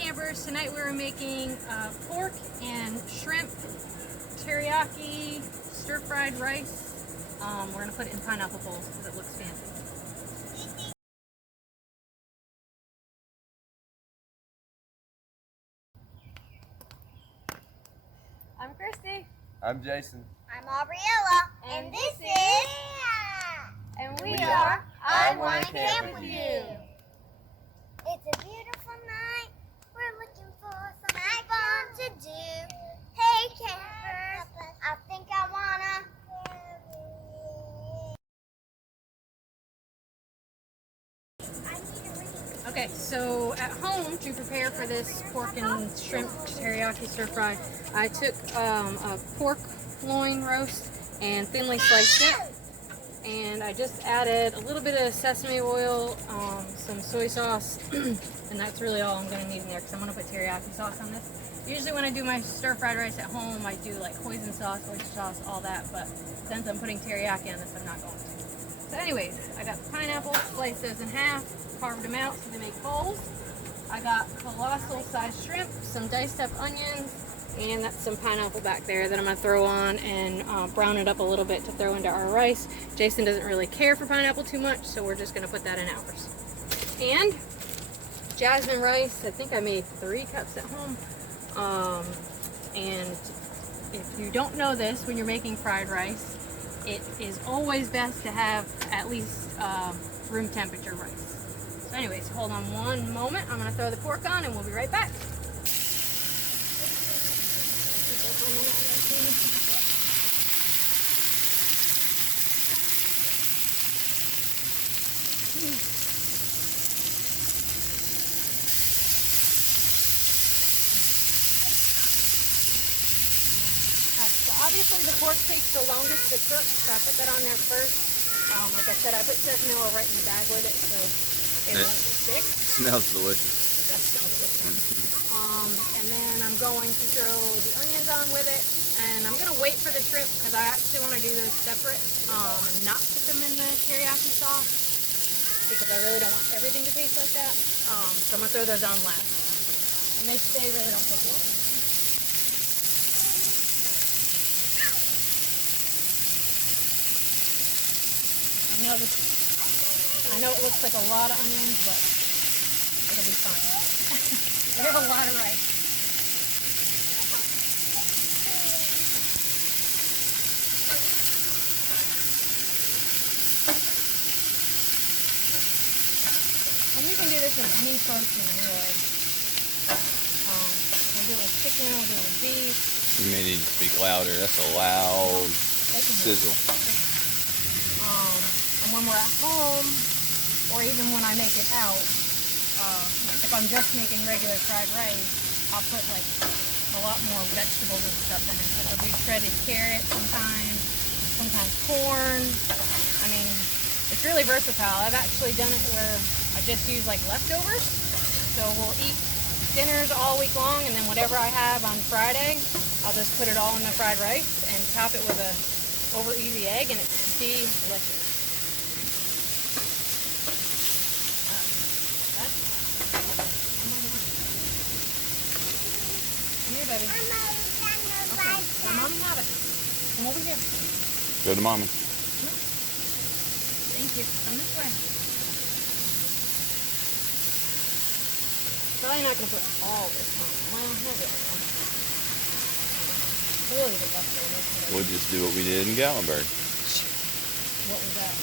campers. Tonight we were making pork and shrimp teriyaki stir-fried rice. We're going to put it in pineapple bowls because it looks fancy. I'm Christy. I'm Jason. I'm Aubriella. And this is... And we are I Wanna Camp With You. It's a beautiful night. We're looking for something fun to do. Hey campers, I think I wanna... Okay, so at home to prepare for this pork and shrimp teriyaki stir fry, I took a pork loin roast and thinly sliced it. And I just added a little bit of sesame oil, some soy sauce, and that's really all I'm going to need in there because I'm going to put teriyaki sauce on this. Usually when I do my stir-fried rice at home, I do like hoisin sauce, oyster sauce, all that, but since I'm putting teriyaki on this, I'm not going to. So anyways, I got the pineapple, sliced those in half, carved them out so they make bowls. I got colossal sized shrimp, some diced up onions, and that's some pineapple back there that I'm going to throw on and brown it up a little bit to throw into our rice. Jason doesn't really care for pineapple too much, so we're just going to put that in ours. And jasmine rice, I think I made 3 cups at home. And if you don't know this, when you're making fried rice, it is always best to have at least room temperature rice. So anyways, hold on one moment. I'm going to throw the pork on and we'll be right back. Obviously the pork takes the longest to cook, so I put that on there first. Like I said, I put sesame oil right in the bag with it, so it won't stick. Smells delicious. It does smell delicious. And then I'm going to throw the onions on with it, and I'm going to wait for the shrimp because I actually want to do those separate and not put them in the teriyaki sauce because I really don't want everything to taste like that. So I'm going to throw those on last. And they really don't take long. I know it looks like a lot of onions, but it'll be fine. We have a lot of rice. And you can do this with any protein, really. We'll do it with chicken, we'll do it with beef. You may need to speak louder. That's a loud sizzle. And when we're at home, or even when I make it out, if I'm just making regular fried rice, I'll put like a lot more vegetables and stuff in it. I'll do shredded carrots sometimes corn. I mean, it's really versatile. I've actually done it where I just use like leftovers. So we'll eat dinners all week long, and then whatever I have on Friday, I'll just put it all in the fried rice and top it with a over easy egg, and it's delicious. Baby. Okay. My mommy have it. Come over here. Go to mommy. Thank you. Come this way. Probably not going to put all this on. Well, maybe I will. We'll leave it leftovers. We'll just do what we did in Gatlinburg. What was that?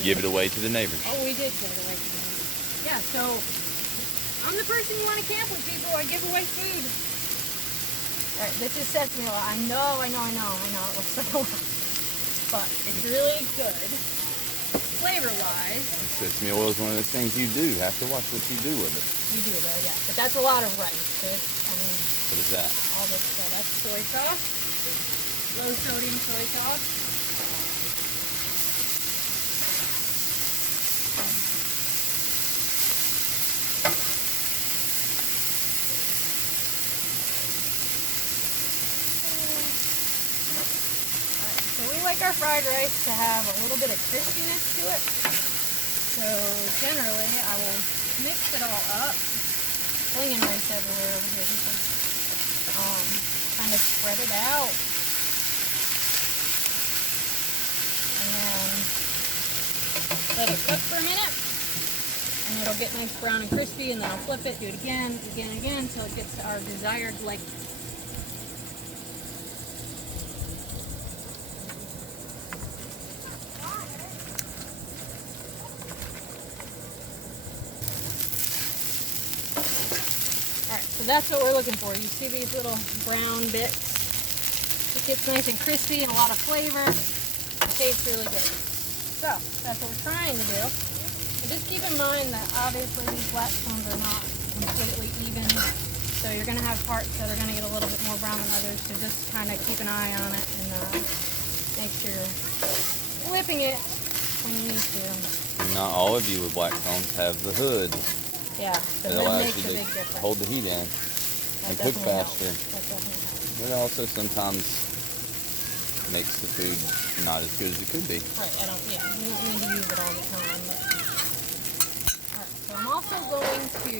Give it away to the neighbors. Oh, we did give it away to the neighbors. Yeah, so I'm the person you want to camp with, people. I give away food. Alright, this is sesame oil. I know. It looks like a lot. But it's really good. Flavor-wise. Sesame oil is one of those things you do. Have to watch what you do with it. You do, though, yeah. But that's a lot of rice. So What is that? All this stuff. That's soy sauce. Low sodium soy sauce. Like our fried rice to have a little bit of crispiness to it. So generally I will mix it all up, flinging rice everywhere kind of spread it out. And then let it cook for a minute. And it'll get nice brown and crispy, and then I'll flip it, do it again, again, again, until it gets to our desired length. Alright, so that's what we're looking for. You see these little brown bits? It gets nice and crispy and a lot of flavor. It tastes really good. So, that's what we're trying to do. And just keep in mind that obviously these black stones are not completely even. So you're going to have parts that are going to get a little bit more brown than others. So just kind of keep an eye on it and make sure you're whipping it when you need to. Not all of you with black stones have the hood. Yeah, the It hood allows makes a you big to difference. hold the heat in and cook definitely helps. faster. That definitely helps. But it also sometimes makes the food not as good as it could be. Right, you don't need to use it all the time. But... Alright, so I'm also going to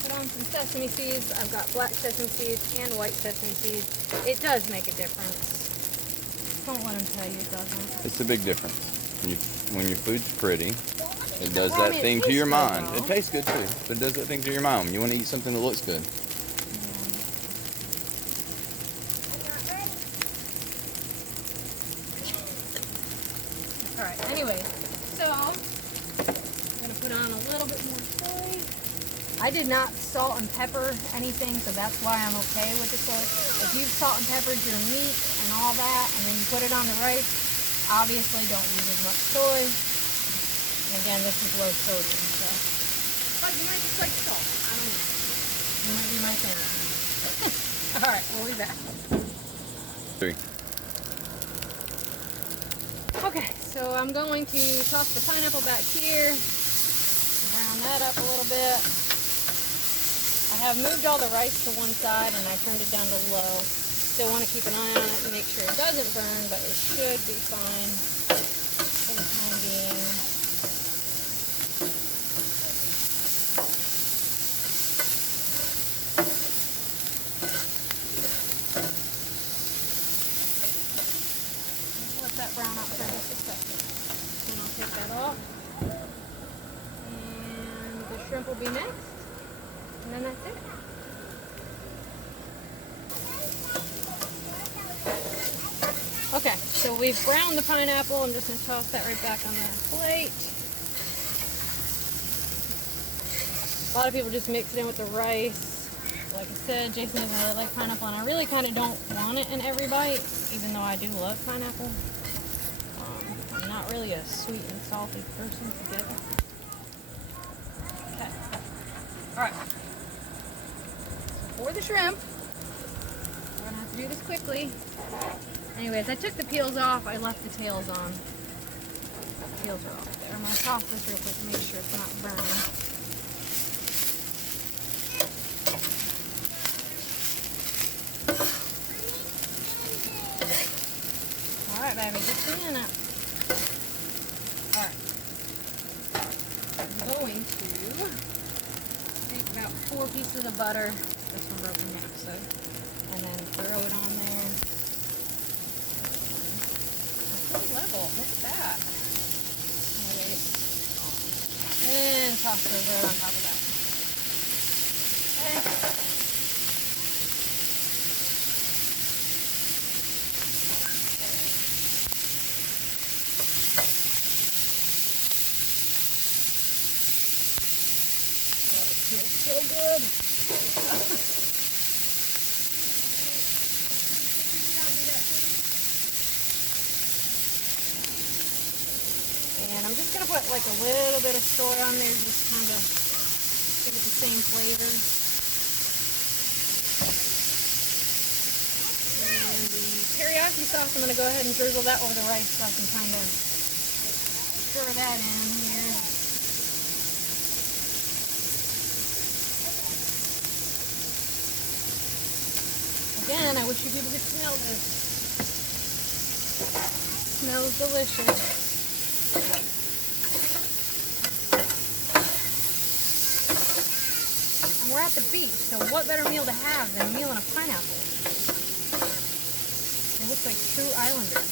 put on some sesame seeds. I've got black sesame seeds and white sesame seeds. It does make a difference. Don't let them tell you it doesn't. It's a big difference. When your food's pretty, it does Well, I that mean, it thing to tastes your good, mind. though. It tastes good too, but it does that thing to your mind. You want to eat something that looks good. I'm not ready. Alright, anyway, so I'm going to put on a little bit more soy. I did not salt and pepper anything, so that's why I'm okay with the soy. If you've salt and peppered your meat and all that, and then you put it on the rice, obviously don't use as much soy. And again, this is low sodium, so. But you might just like salt. I don't know. You might be my fan. Alright, we'll be back. 3. Okay, so I'm going to toss the pineapple back here. Brown that up a little bit. I have moved all the rice to one side and I turned it down to low. Still want to keep an eye on it and make sure it doesn't burn, but it should be fine for the time being. Let that brown out for just a second. Then I'll take that off. And the shrimp will be next. And then that's it. Okay, so we've browned the pineapple. I'm just going to toss that right back on the plate. A lot of people just mix it in with the rice. Like I said, Jason doesn't really like pineapple, and I really kind of don't want it in every bite, even though I do love pineapple. I'm not really a sweet and salty person together. Okay. Alright. For the shrimp, we're going to have to do this quickly. Anyways, I took the peels off. I left the tails on. The peels are off there. I'm going to toss this real quick to make sure it's not burning. Alright, baby, just seeing it. Alright. I'm going to take about 4 pieces of butter. This one broke in half, so. And then throw it on there. Pretty level. Look at that. Nice. And toss those right on top of that. Okay. Oh, it smells so good. And I'm just going to put like a little bit of soy on there, just kind of give it the same flavor. And the teriyaki sauce, I'm going to go ahead and drizzle that over the rice so I can kind of stir that in here. Again, I wish you people could smell this. It smells delicious. I'm we're at the beach, so what better meal to have than a meal and a pineapple? They look like true islanders.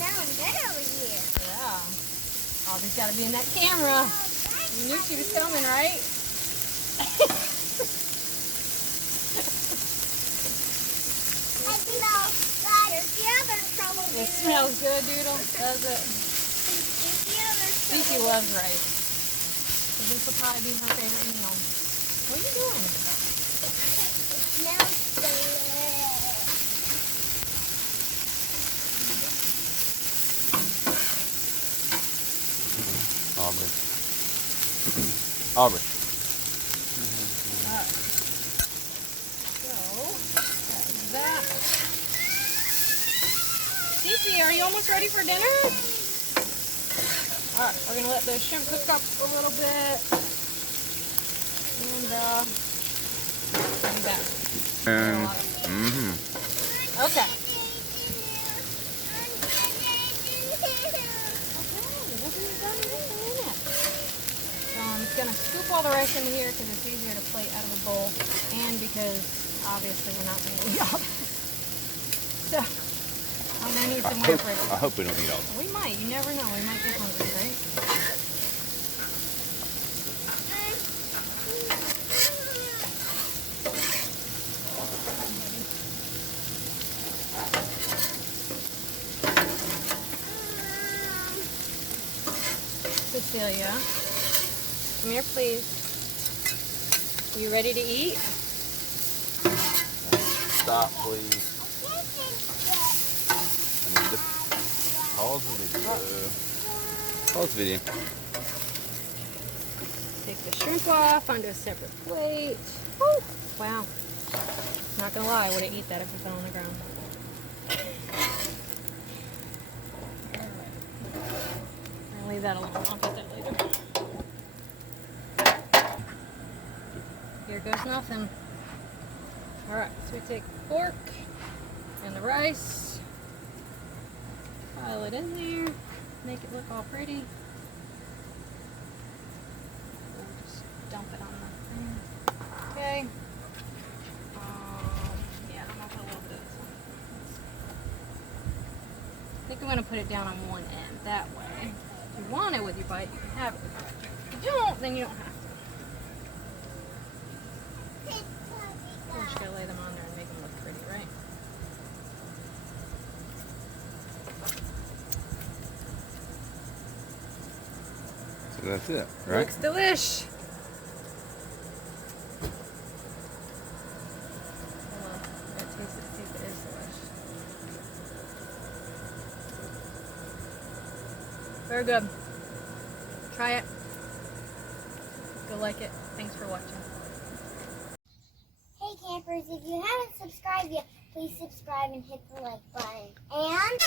Smelling good over here. Yeah. Aubrey's got to be in that camera. You knew she was coming, right? I smell better. The other trouble. It smells good, Doodle. Does it? The other Kiki loves rice. So this will probably be her favorite meal. What are you doing? It smells delicious. Aubrey. Aubrey. Alright. So, that's that. Cece, are you almost ready for dinner? Alright, we're going to let the shrimp cook up a little bit. And, bring back. Okay. I'm going to scoop all the rice into here because it's easier to plate out of a bowl, and because obviously we're not going to eat all this. So I'm going to need some more fridge. I hope we don't eat all that. We might. You never know. We might get hungry, right? Cecilia, come here, please. You ready to eat? Stop, please. I need to pause the video. Pause the video. Take the shrimp off onto a separate plate. Woo! Wow. Not gonna lie, I wouldn't eat that if it fell on the ground. I'll leave that alone. I'll get that later. Here goes nothing. Alright, so we take the pork and the rice, pile it in there, make it look all pretty. We'll just dump it on the thing. Okay. Yeah, I'm gonna put a little bit of this on. I think I'm gonna put it down on one end. That way, if you want it with your bite, you can have it with your bite. If you don't, then you don't have to. We're just gonna lay them on there and make them look pretty, right? So that's it, right? Looks delish. Hold on. I'm gonna taste it, see if it is delish. Very good. Try it. You'll like it. Thanks for watching. Hey campers, if you haven't subscribed yet, please subscribe and hit the like button. And